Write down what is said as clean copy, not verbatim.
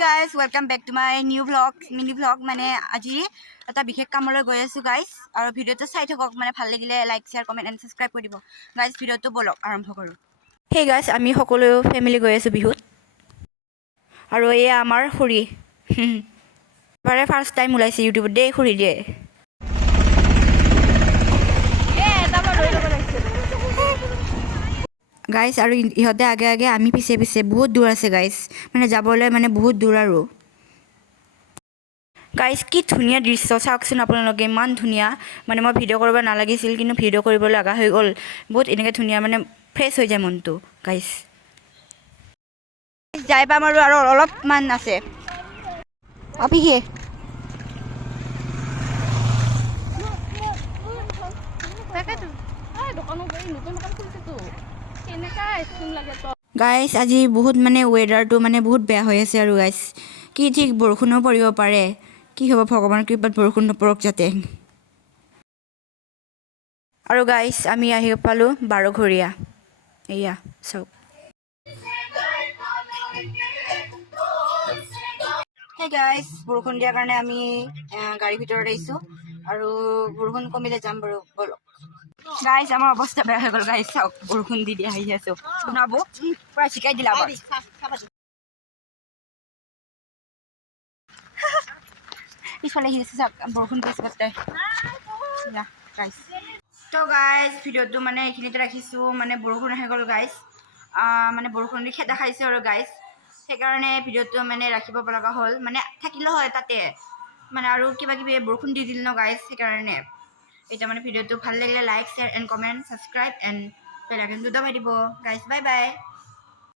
guys, welcome back to my new vlog, mini vlog. মানে আজি এটা বিশেষ কামলৈ গৈ আছো guys, আৰু ভিডিওটো চাই থাকক, মানে ভাল লাগিলে like share comment and subscribe কৰি দিব guys। ভিডিওটো বলক আৰম্ভ কৰো। Hey guys, আমি সকলো ফ্যামিলি গৈ আছো বিহুত, আৰু এয়া আমাৰ খুৰী বাৰে ফাৰ্স্ট টাইম ওলাইছে ইউটিউবত দে খুৰী দে। গাইজ আৰু ইহঁতে আগে আগে আমি পিছে পিছে, বহুত দূৰ আছে গাইজ, মানে যাবলৈ মানে বহুত দূৰ। আৰু গাইজ কি ধুনীয়া দৃশ্য চাওকচোন আপোনালোকে, ইমান ধুনীয়া। মানে মই ভিডিঅ' কৰিব নালাগিছিল, কিন্তু ভিডিঅ' কৰিব লগা হৈ গ'ল। বহুত এনেকৈ ধুনীয়া, মানে ফ্ৰেছ হৈ যায় মনটো গাইজ। যাই পাম আৰু অলপমান আছে আপিহে। গাইজ আজি বহুত মানে ৱেডাৰটো মানে বহুত বেয়া হৈ আছে, আৰু গাইজ কি ঠিক বৰষুণো পৰিব পাৰে। কি হ'ব ভগৱানৰ কৃপাত বৰষুণ নপৰক যাতে। আৰু গাইজ আমি আহি পালোঁ বাৰঘৰীয়া, এয়া চাওক। হে গাইজ, বৰষুণ দিয়াৰ কাৰণে আমি গাড়ীৰ ভিতৰত আহিছোঁ, আৰু বৰষুণ কমিলে যাম বাৰু বলক। গাইজ আমাৰ অৱস্থা বেয়া হৈ গ'ল গাইজ, চাওক বৰষুণ দি আহি আছোঁ। শুনাব পুৰা শিকাই দিলা পিছফালে আহি আছে চাওক, বৰষুণ দিছে গাইজ। তো গাইজ ভিডিঅ'টো মানে এইখিনিতে ৰাখিছোঁ, মানে বৰষুণ আহি গ'ল গাইজ, মানে বৰষুণ দি খেদা খাইছোঁ আৰু গাইজ, সেইকাৰণে ভিডিঅ'টো মানে ৰাখিব লগা হ'ল। মানে থাকিলেও হয় তাতে, মানে আৰু কিবা কিবি বৰষুণ দি দিল ন গাইজ, সেইকাৰণে। এতিয়া মানে ভিডিঅ'টো ভাল লাগিলে like share and comment subscribe and bell আইকনটো দবাই দিব গাইজ। Bye bye.